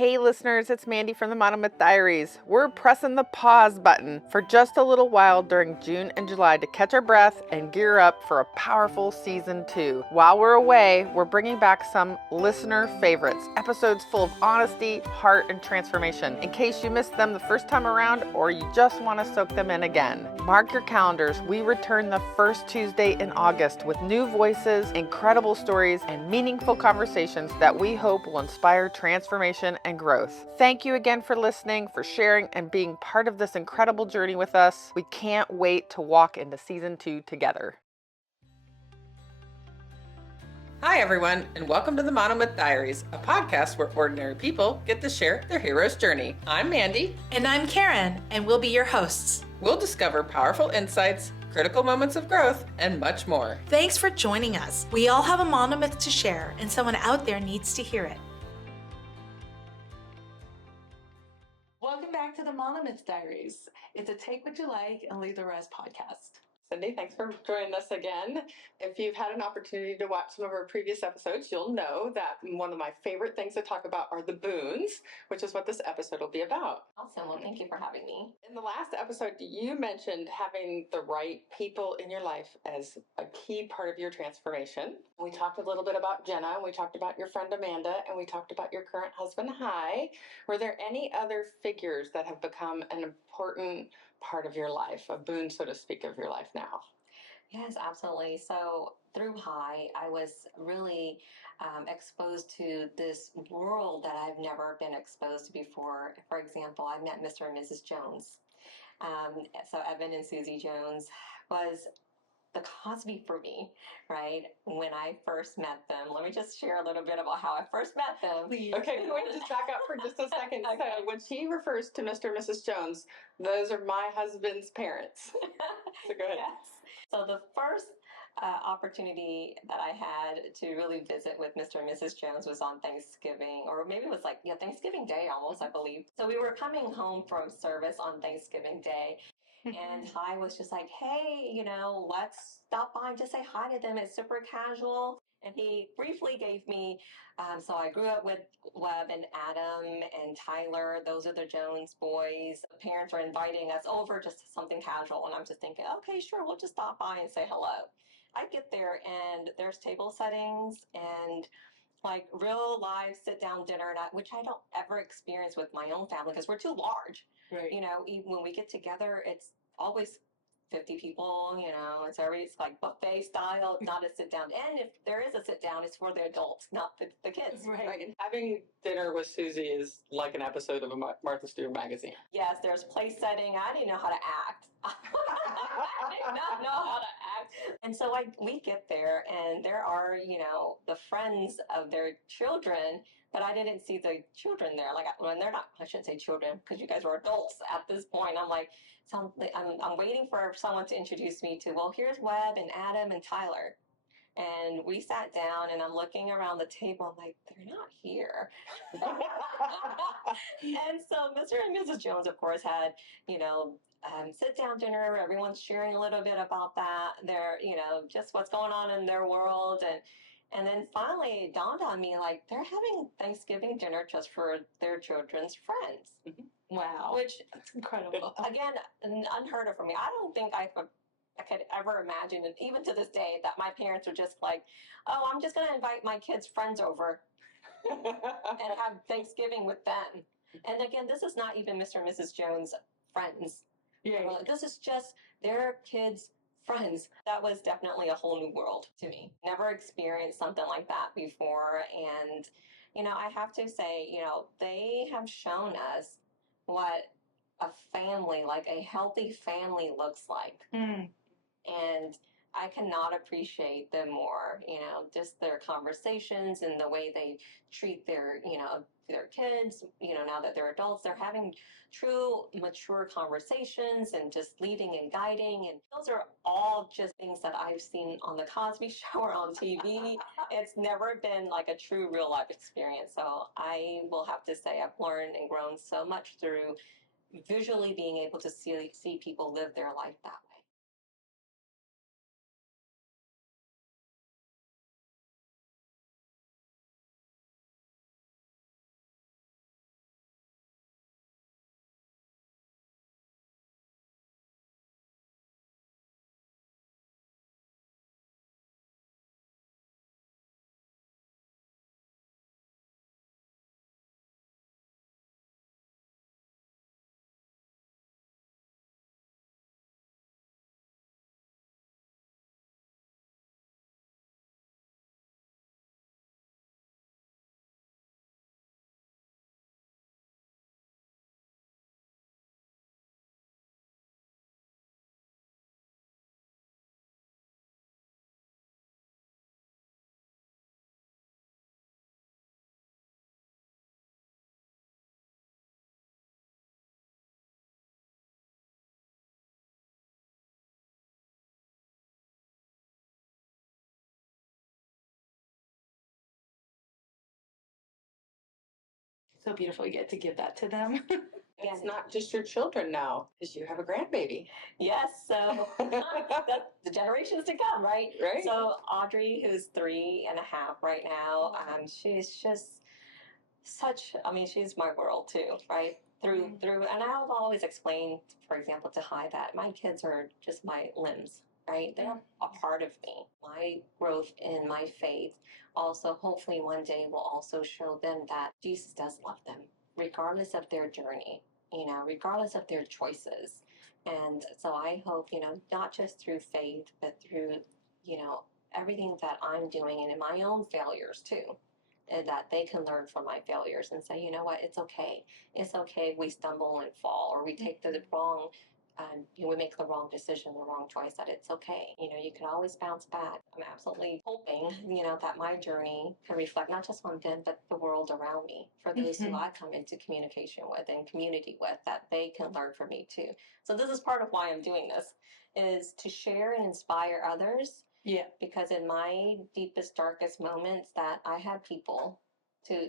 Hey listeners, it's Mandy from the Monomyth Diaries. We're pressing the pause button for just a little while during June and July to catch our breath and gear up for a powerful season 2. While we're away, we're bringing back some listener favorites, episodes full of honesty, heart, and transformation, in case you missed them the first time around or you just want to soak them in again. Mark your calendars. We return the first Tuesday in August with new voices, incredible stories, and meaningful conversations that we hope will inspire transformation and growth. Thank you again for listening, for sharing, and being part of this incredible journey with us. We can't wait to walk into season 2 together. Hi everyone, and welcome to the Monomyth Diaries, a podcast where ordinary people get to share their hero's journey. I'm Mandy. And I'm Karen, and we'll be your hosts. We'll discover powerful insights, critical moments of growth, and much more. Thanks for joining us. We all have a monomyth to share, and someone out there needs to hear it. Welcome back to the Monomyth Diaries. It's a take what you like and leave the rest podcast. Cyndi, thanks for joining us again. If you've had an opportunity to watch some of our previous episodes, you'll know that one of my favorite things to talk about are the boons, which is what this episode will be about. Awesome. Well, thank you for having me. In the last episode, you mentioned having the right people in your life as a key part of your transformation. We talked a little bit about Jenna, and we talked about your friend Amanda, and we talked about your current husband, Hi. Were there any other figures that have become an important part of your life, a boon, so to speak, of your life now? Yes, absolutely. So through Hi, I was really exposed to this world that I've never been exposed to before. For example, I met Mr. and Mrs. Jones. So Evan and Susie Jones was the Cosby for me, right? When I first met them, let me just share a little bit about how I first met them. Please. Okay, can we just back up for just a second? Okay. So when she refers to Mr. and Mrs. Jones, those are my husband's parents. So go ahead. Yes. So the first opportunity that I had to really visit with Mr. and Mrs. Jones was on Thanksgiving, or maybe it was like, Thanksgiving Day almost, I believe. So we were coming home from service on Thanksgiving Day. And Hi was just like, hey, let's stop by and just say hi to them. It's super casual. And he briefly gave me, so I grew up with Webb and Adam and Tyler. Those are the Jones boys. Parents are inviting us over just something casual. And I'm just thinking, okay, sure, we'll just stop by and say hello. I get there and there's table settings and like real live sit down dinner, which I don't ever experience with my own family because we're too large. Right. Even when we get together, it's always 50 people, it's like buffet style, not a sit down. And if there is a sit down, it's for the adults, not the kids. Right. And having dinner with Susie is like an episode of a Martha Stewart magazine. Yes, there's place setting. I didn't know how to act. I did not know how to act. And so we get there and there are, the friends of their children, but I didn't see the children there. Like when they're not, I shouldn't say children because you guys were adults at this point. I'm like, I'm waiting for someone to introduce me to, well, here's Webb and Adam and Tyler. And we sat down and I'm looking around the table. I'm like, they're not here. And so Mr. and Mrs. Jones, of course, had, sit down dinner. Everyone's sharing a little bit about that. They're, just what's going on in their world. And then finally it dawned on me, like, they're having Thanksgiving dinner just for their children's friends. Wow. Which, that's incredible. again, unheard of for me. I don't think I could ever imagine, and even to this day, that my parents are just like, oh, I'm just going to invite my kids' friends over and have Thanksgiving with them. And again, this is not even Mr. and Mrs. Jones' friends. Yeah. This is just their kids' friends. That was definitely a whole new world to me. Never experienced something like that before. And, I have to say, they have shown us what a family, like a healthy family, looks like. And I cannot appreciate them more, just their conversations and the way they treat their kids, now that they're adults, they're having true mature conversations and just leading and guiding. And those are all just things that I've seen on the Cosby Show or on TV. It's never been like a true real life experience. So I will have to say I've learned and grown so much through visually being able to see people live their life that way. So beautiful. You get to give that to them. It's not just your children now, because you have a grandbaby. Yes, so that's the generations to come, right? Right. So Audrey, who's 3.5 right now, she's just such, I mean, she's my world too, right? Through, and I've always explained, for example, to Hai that my kids are just my limbs, right? They're a part of me. My growth in my faith also, hopefully one day will also show them that Jesus does love them, regardless of their journey, regardless of their choices. And so I hope, not just through faith, but through, everything that I'm doing and in my own failures too, and that they can learn from my failures and say, you know what, it's okay. It's okay if we stumble and fall, or we take the wrong, we make the wrong decision, the wrong choice, that it's okay. You can always bounce back. I'm absolutely hoping, that my journey can reflect not just on them, but the world around me, for those who I come into communication with and community with, that they can learn from me too. So this is part of why I'm doing this, is to share and inspire others. Yeah. Because in my deepest, darkest moments, that I had people to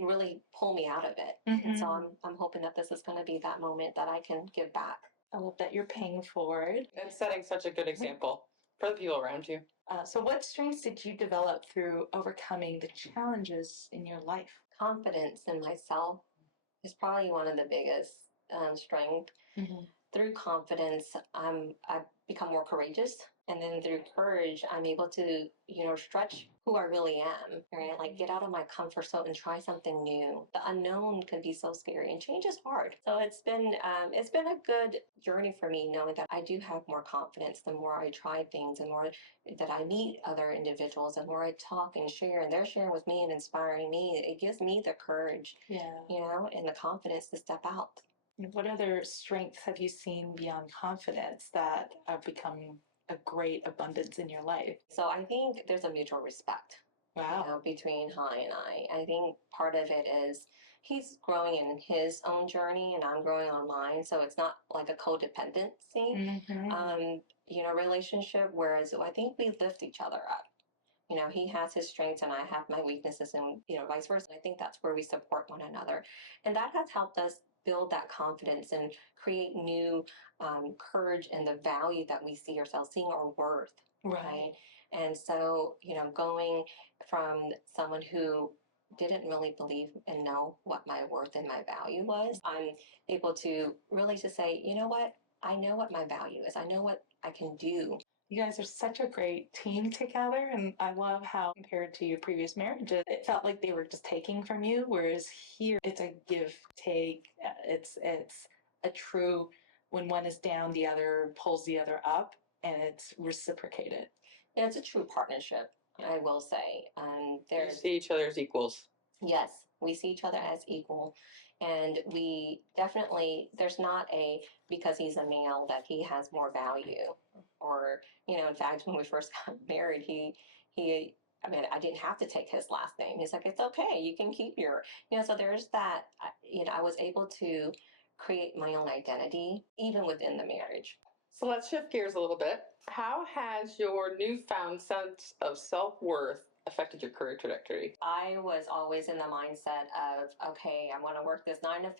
really pull me out of it. And so I'm hoping that this is going to be that moment that I can give back. I love that you're paying forward. And setting such a good example for the people around you. So what strengths did you develop through overcoming the challenges in your life? Confidence in myself is probably one of the biggest strengths. Through confidence, I've become more courageous. And then through courage, I'm able to, stretch who I really am, right? Like get out of my comfort zone and try something new. The unknown can be so scary, and change is hard. So it's been a good journey for me, knowing that I do have more confidence the more I try things, and more that I meet other individuals, and more I talk and share, and they're sharing with me and inspiring me. It gives me the courage, and the confidence to step out. What other strengths have you seen beyond confidence that have become a great abundance in your life? So I think there's a mutual respect. Wow. Between Hai and I think part of it is he's growing in his own journey and I'm growing on mine. So it's not like a codependency, relationship. Whereas I think we lift each other up. He has his strengths and I have my weaknesses, and, vice versa. I think that's where we support one another. And that has helped us build that confidence and create new courage and the value that we see ourselves, seeing our worth. Right. And so, going from someone who didn't really believe and know what my worth and my value was, I'm able to really just say, you know what? I know what my value is. I know what I can do. You guys are such a great team together, and I love how, compared to your previous marriages, it felt like they were just taking from you, whereas here it's a give take. It's a true, when one is down, the other pulls the other up, and it's reciprocated. Yeah, it's a true partnership, I will say. You see each other as equals. Yes, we see each other as equal. And we definitely, there's not because he's a male that he has more value. Or, in fact, when we first got married, I didn't have to take his last name. He's like, it's okay, you can keep so there's that, I was able to create my own identity, even within the marriage. So let's shift gears a little bit. How has your newfound sense of self-worth affected your career trajectory? I was always in the mindset of, okay, I'm going to work this 9 to 5.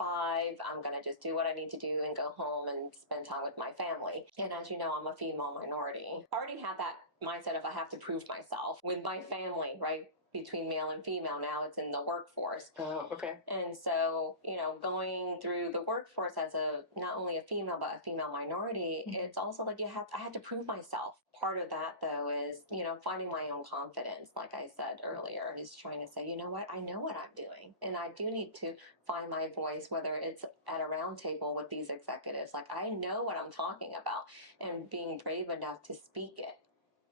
I'm going to just do what I need to do and go home and spend time with my family. And as you know, I'm a female minority. I already had that mindset of I have to prove myself with my family, right? Between male and female. Now it's in the workforce. Oh, okay. And so, going through the workforce as not only a female, but a female minority, it's also like I had to prove myself. Part of that, though, is, finding my own confidence. Like I said earlier, is trying to say, you know what, I know what I'm doing. And I do need to find my voice, whether it's at a round table with these executives. Like, I know what I'm talking about, and being brave enough to speak it.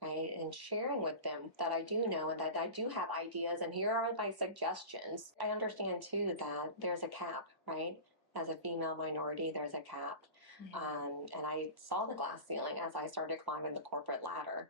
Right, and sharing with them that I do know and that I do have ideas, and here are my suggestions. I understand too that there's a cap, right? As a female minority, there's a cap. And I saw the glass ceiling as I started climbing the corporate ladder.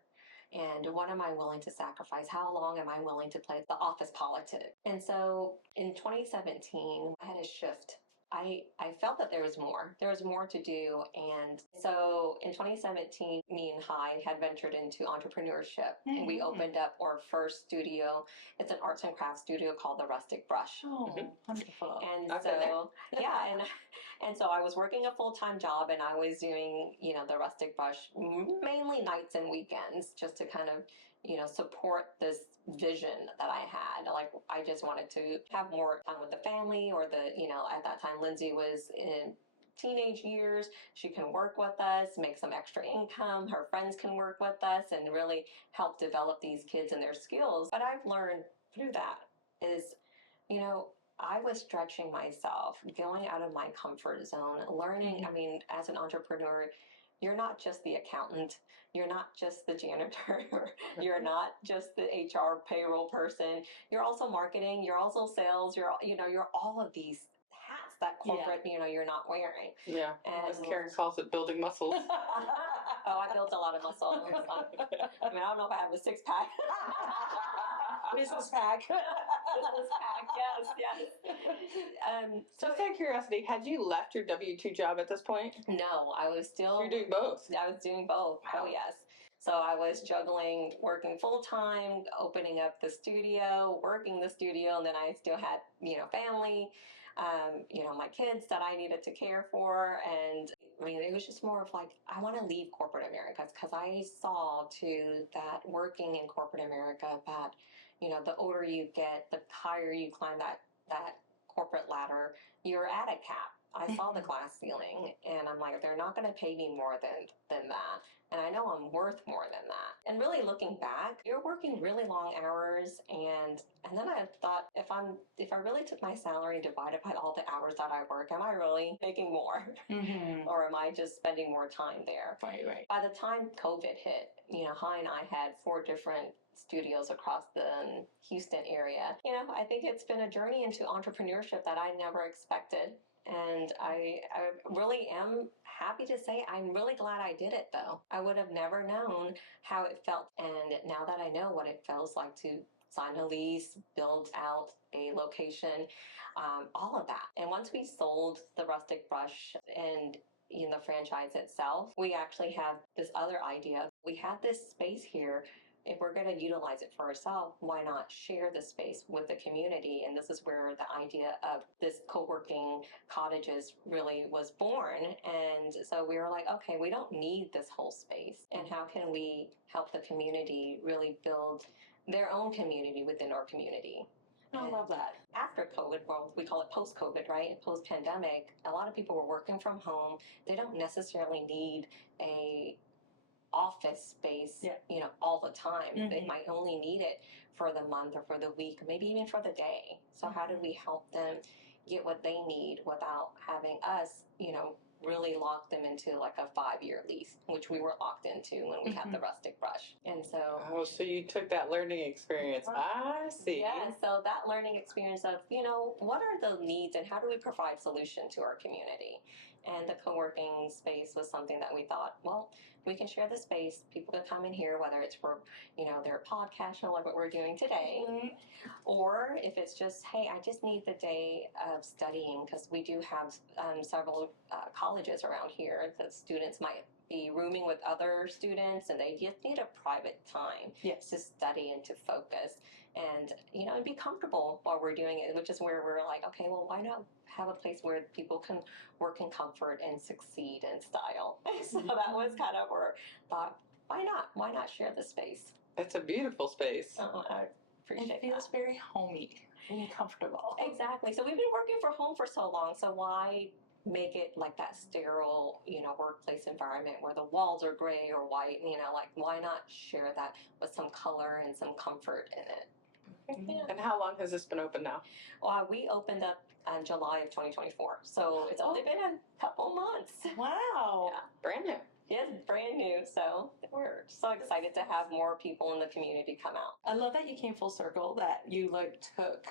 And what am I willing to sacrifice? How long am I willing to play the office politics? And so in 2017, I had a shift I felt that there was more. There was more to do. And so in 2017, me and Hyde had ventured into entrepreneurship, and we opened up our first studio. It's an arts and crafts studio called the Rustic Brush. Oh, wonderful. And I've been so, yeah, and so I was working a full-time job, and I was doing, the Rustic Brush mainly nights and weekends, just to kind of, support this vision that I had. Like, I just wanted to have more time with the family, or at that time, Lindsay was in teenage years. She can work with us, make some extra income. Her friends can work with us and really help develop these kids and their skills. But I've learned through that is, I was stretching myself, going out of my comfort zone, learning. I mean, as an entrepreneur, you're not just the accountant, you're not just the janitor, you're not just the HR payroll person, you're also marketing, you're also sales, you're all of these hats that corporate, you're not wearing. Yeah, as Karen calls it, building muscles. Oh, I built a lot of muscle. I mean, I don't know if I have a six pack. Business pack. Business pack, yes. Just out of curiosity, had you left your W-2 job at this point? No, I was still. You're doing both. I was doing both. Wow. Oh, yes. So I was juggling working full time, opening up the studio, working the studio, and then I still had, family, my kids that I needed to care for. And I mean, it was just more of like, I want to leave corporate America, because I saw too that working in corporate America, that, the older you get, the higher you climb that corporate ladder, you're at a cap. I saw the glass ceiling, and I'm like, they're not going to pay me more than that. And I know I'm worth more than that. And really looking back, you're working really long hours. And then I thought, if I really took my salary and divided by all the hours that I work, am I really making more? Or am I just spending more time there? Right. By the time COVID hit, Hy and I had 4 different studios across the Houston area. I think it's been a journey into entrepreneurship that I never expected. And I really am happy to say I'm really glad I did it, though. I would have never known how it felt. And now that I know what it feels like to sign a lease, build out a location, all of that. And once we sold the Rustic Brush and the franchise itself, we actually have this other idea. We have this space here. If we're going to utilize it for ourselves, why not share the space with the community? And this is where the idea of this co-working cottages really was born. And so we were like, okay, we don't need this whole space. And how can we help the community really build their own community within our community? I love that. After COVID, well, we call it post-COVID, right? Post-pandemic, a lot of people were working from home. They don't necessarily need a office space, all the time. They might only need it for the month or for the week, maybe even for the day. So how do we help them get what they need without having us, really lock them into like a 5-year lease, which we were locked into when we had the Rustic Brush. And so... Oh, so you took that learning experience. I see. Yeah, so that learning experience of, what are the needs and how do we provide solution to our community? And the co-working space was something that we thought, well, we can share the space. People can come in here, whether it's for, their podcast, like what we're doing today, or if it's just, hey, I just need the day of studying, because we do have several colleges around here that students might be rooming with other students, and they just need a private time to study and to focus and, and be comfortable while we're doing it, which is where we're like, okay, well, why not have a place where people can work in comfort and succeed in style? So that was kind of where I thought, why not? Why not share the space? It's a beautiful space. I appreciate It feels that. very homey and comfortable. Exactly. So we've been working from home for so long, so why make it like that sterile, workplace environment where the walls are gray or white, like why not share that with some color and some comfort in it? And how long has this been open now? Well, we opened up in July of 2024, so it's only been a couple months. Wow. Yeah. Brand new. Yes, brand new. So we're so excited to have more people in the community come out. I love that you came full circle, that you took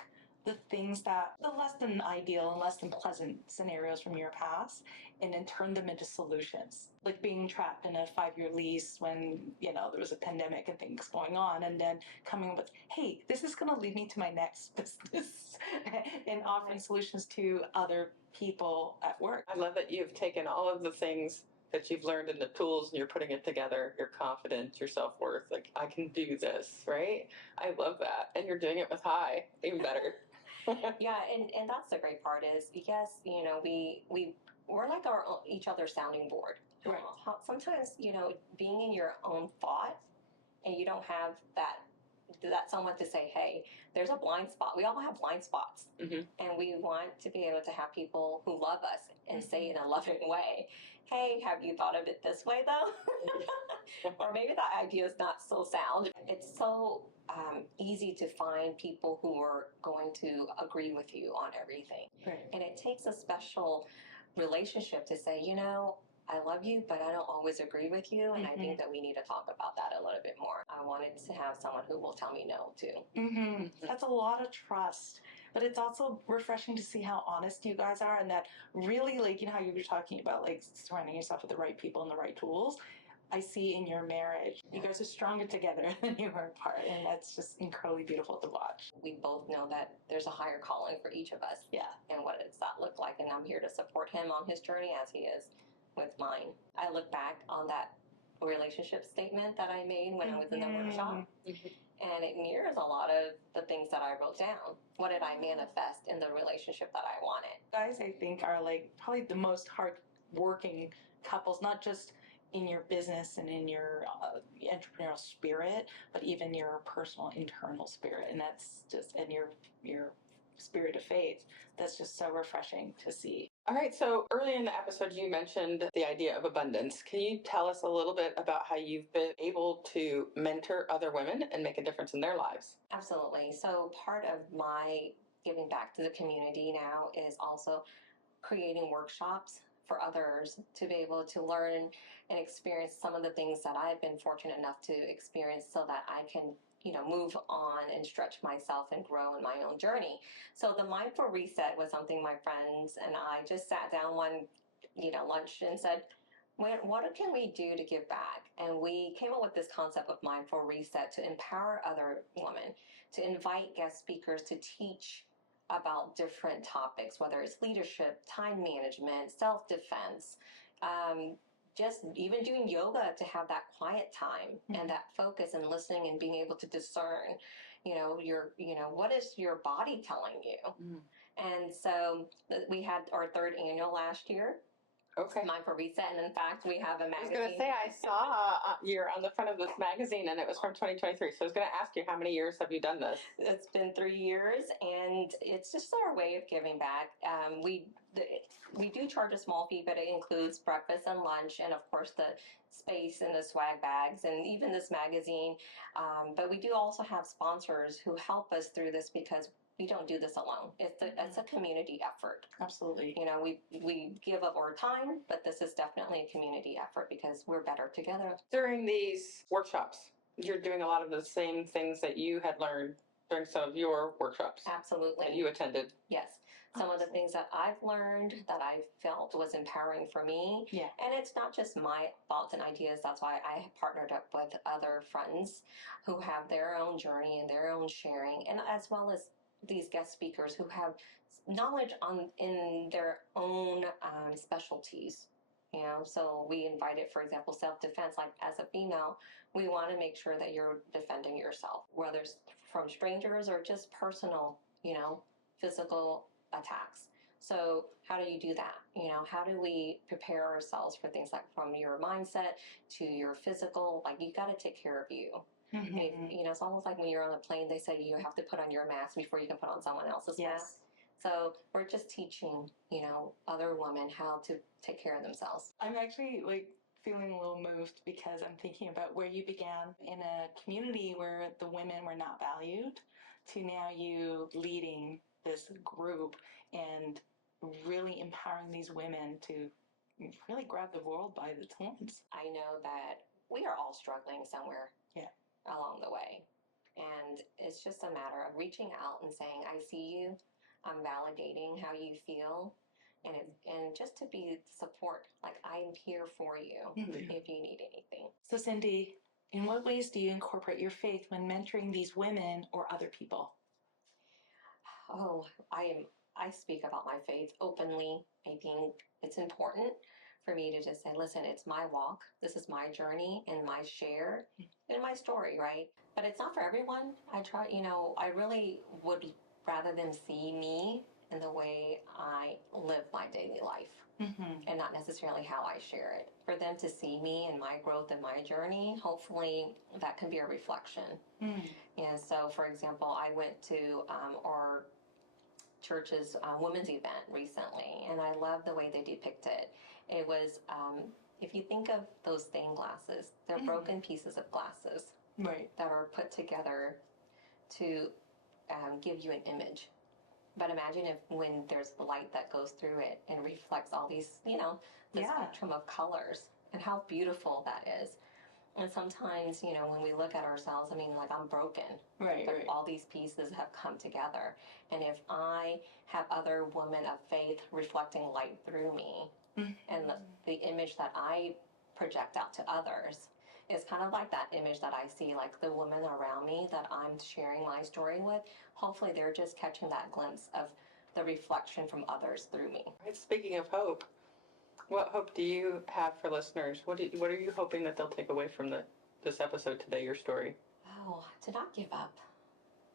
the things that the less than ideal and less than pleasant scenarios from your past and then turn them into solutions. Like being trapped in a 5-year lease when, there was a pandemic and things going on, and then coming up with, hey, this is going to lead me to my next business and offering solutions to other people at work. I love that you've taken all of the things that you've learned in the tools and you're putting it together. Your confidence, your self-worth, like I can do this, right? I love that. And you're doing it with high, even better. Yeah, and that's the great part is, yes, we're like each other's sounding board. Right. Sometimes, being in your own thought and you don't have that someone to say, hey, there's a blind spot. We all have blind spots. Mm-hmm. And we want to be able to have people who love us and say in a loving way, hey, have you thought of it this way though? Or maybe that idea is not so sound. It's so easy to find people who are going to agree with you on everything. Right. And it takes a special relationship to say, I love you, but I don't always agree with you. And I think that we need to talk about that a little bit more. I wanted to have someone who will tell me no too. That's a lot of trust. But it's also refreshing to see how honest you guys are, and that really, like, how you were talking about, like, surrounding yourself with the right people and the right tools. I see in your marriage, you guys are stronger together than you were apart, and that's just incredibly beautiful to watch. We both know that there's a higher calling for each of us. Yeah. And what does that look like? And I'm here to support him on his journey as he is with mine. I look back on that relationship statement that I made when I was in the workshop, and it mirrors a lot of the things that I wrote down. What did I manifest in the relationship that I wanted? Guys, I think, are like probably the most hard-working couples, not just in your business and in your entrepreneurial spirit, but even your personal internal spirit, and that's just and your spirit of faith. That's just so refreshing to see. All right, so early in the episode, you mentioned the idea of abundance. Can you tell us a little bit about how you've been able to mentor other women and make a difference in their lives? Absolutely. So part of my giving back to the community now is also creating workshops for others to be able to learn and experience some of the things that I've been fortunate enough to experience so that I can move on and stretch myself and grow in my own journey. So the mindful reset was something my friends and I just sat down one, lunch and said, what can we do to give back? And we came up with this concept of mindful reset to empower other women, to invite guest speakers to teach about different topics, whether it's leadership, time management, self-defense, just even doing yoga to have that quiet time and that focus and listening and being able to discern, what is your body telling you? And so we had our 3rd annual last year. Okay. Mindful Reset, and in fact, we have a magazine. I was going to say, I saw you're on the front of this magazine, and it was from 2023. So I was going to ask you, how many years have you done this? It's been 3 years, and it's just our way of giving back. We do charge a small fee, but it includes breakfast and lunch, and of course the space and the swag bags, and even this magazine. But we do also have sponsors who help us through this because we don't do this alone. It's a community effort. Absolutely. We give up our time, but this is definitely a community effort because we're better together. During these workshops, you're doing a lot of the same things that you had learned during some of your workshops. Absolutely. That you attended. Yes. Some of the things that I've learned that I felt was empowering for me. Yeah. And it's not just my thoughts and ideas. That's why I have partnered up with other friends who have their own journey and their own sharing, and as well as these guest speakers who have knowledge in their own specialties. So we invited, for example, self-defense. Like as a female, we want to make sure that you're defending yourself, whether it's from strangers or just personal, physical attacks. So how do you do that? How do we prepare ourselves for things like from your mindset to your physical? Like you got to take care of you. It's almost like when you're on a plane, they say you have to put on your mask before you can put on someone else's mask. So we're just teaching, other women how to take care of themselves. I'm actually feeling a little moved because I'm thinking about where you began in a community where the women were not valued to now you leading this group and really empowering these women to really grab the world by its horns. I know that we are all struggling somewhere along the way. And it's just a matter of reaching out and saying, I see you, I'm validating how you feel. And just to be support, like I'm here for you if you need anything. So, Cyndi, in what ways do you incorporate your faith when mentoring these women or other people? Oh, I speak about my faith openly. I think it's important for me to just say, listen, it's my walk. This is my journey and my share and my story, right? But it's not for everyone. I try, I really would rather them see me in the way I live my daily life and not necessarily how I share it. For them to see me and my growth and my journey, hopefully that can be a reflection. And so, for example, I went to our church's women's event recently, and I love the way they depict it. It was, if you think of those stained glasses, they're broken pieces of glasses that are put together to give you an image. But imagine if when there's light that goes through it and reflects all these, the spectrum of colors and how beautiful that is. And sometimes, when we look at ourselves, like I'm broken, but all these pieces have come together. And if I have other women of faith reflecting light through me and the image that I project out to others is kind of like that image that I see, like the women around me that I'm sharing my story with, hopefully they're just catching that glimpse of the reflection from others through me. Speaking of hope, what hope do you have for listeners? What are you hoping that they'll take away from this episode today, your story? Oh, to not give up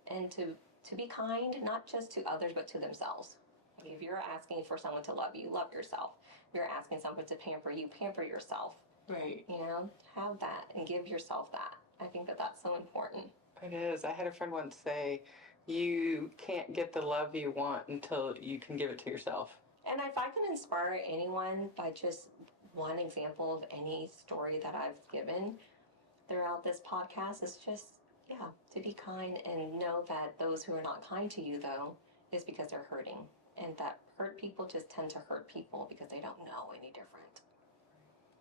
and to be kind, not just to others, but to themselves. If you're asking for someone to love you, love yourself. If you're asking someone to pamper you, pamper yourself. Right. Have that and give yourself that. I think that that's so important. It is. I had a friend once say, you can't get the love you want until you can give it to yourself. And if I can inspire anyone by just one example of any story that I've given throughout this podcast, it's just, to be kind and know that those who are not kind to you, though, is because they're hurting. And that hurt people just tend to hurt people because they don't know any different.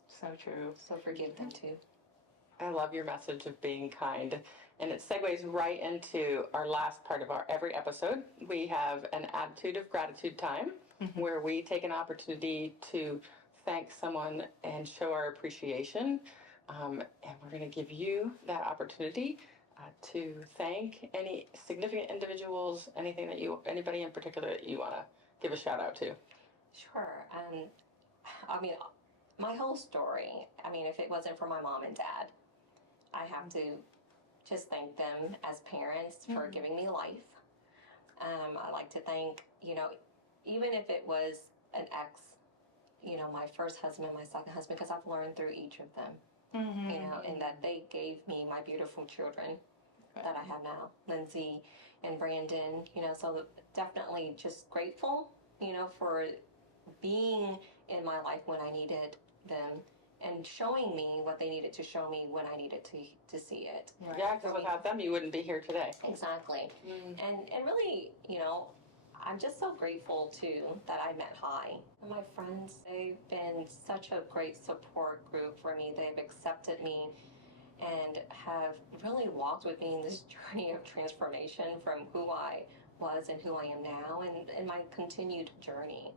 So true. So forgive them too. I love your message of being kind. And it segues right into our last part of our every episode. We have an attitude of gratitude time where we take an opportunity to thank someone and show our appreciation. And we're going to give you that opportunity to thank any significant individuals, anybody in particular that you want to give a shout out to. Sure. My whole story, if it wasn't for my mom and dad, I have to just thank them as parents for giving me life. I like to thank, even if it was an ex, my first husband, my second husband, because I've learned through each of them, and that they gave me my beautiful children that I have now, Lindsay and Brandon, so definitely just grateful, for being in my life when I needed them and showing me what they needed to show me when I needed to see it. Right. Yeah, because without them, you wouldn't be here today. Exactly. And really, I'm just so grateful, too, that I met Hi. My friends, they've been such a great support group for me. They've accepted me and have really walked with me in this journey of transformation from who I was and who I am now and my continued journey.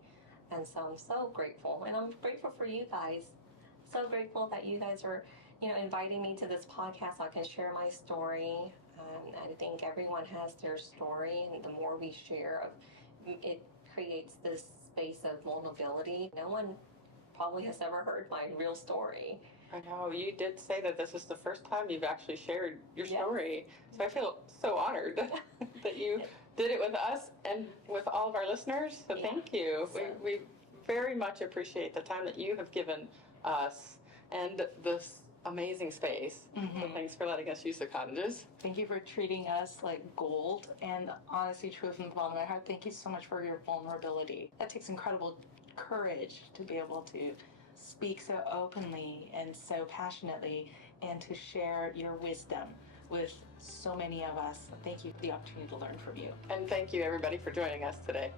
And so I'm so grateful. And I'm grateful for you guys. So grateful that you guys are, inviting me to this podcast so I can share my story. I think everyone has their story, and the more we share, it creates this space of vulnerability. No one probably has ever heard my real story. I know. You did say that this is the first time you've actually shared your story. So I feel so honored that you did it with us and with all of our listeners. So thank you. We very much appreciate the time that you have given us and this amazing space. So thanks for letting us use the cottages. Thank you for treating us like gold. And honestly, true from the bottom of my heart, thank you so much for your vulnerability. That takes incredible courage to be able to speak so openly and so passionately and to share your wisdom with so many of us. Thank you for the opportunity to learn from you. And thank you, everybody, for joining us today.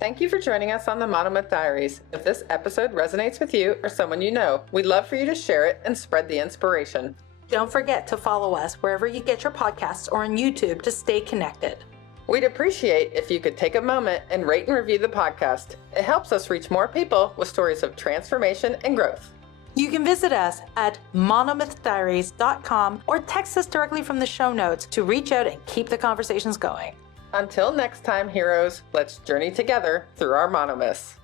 Thank you for joining us on the Monomyth Diaries. If this episode resonates with you or someone you know, we'd love for you to share it and spread the inspiration. Don't forget to follow us wherever you get your podcasts or on YouTube to stay connected. We'd appreciate if you could take a moment and rate and review the podcast. It helps us reach more people with stories of transformation and growth. You can visit us at monomythdiaries.com or text us directly from the show notes to reach out and keep the conversations going. Until next time, heroes, let's journey together through our monomyths.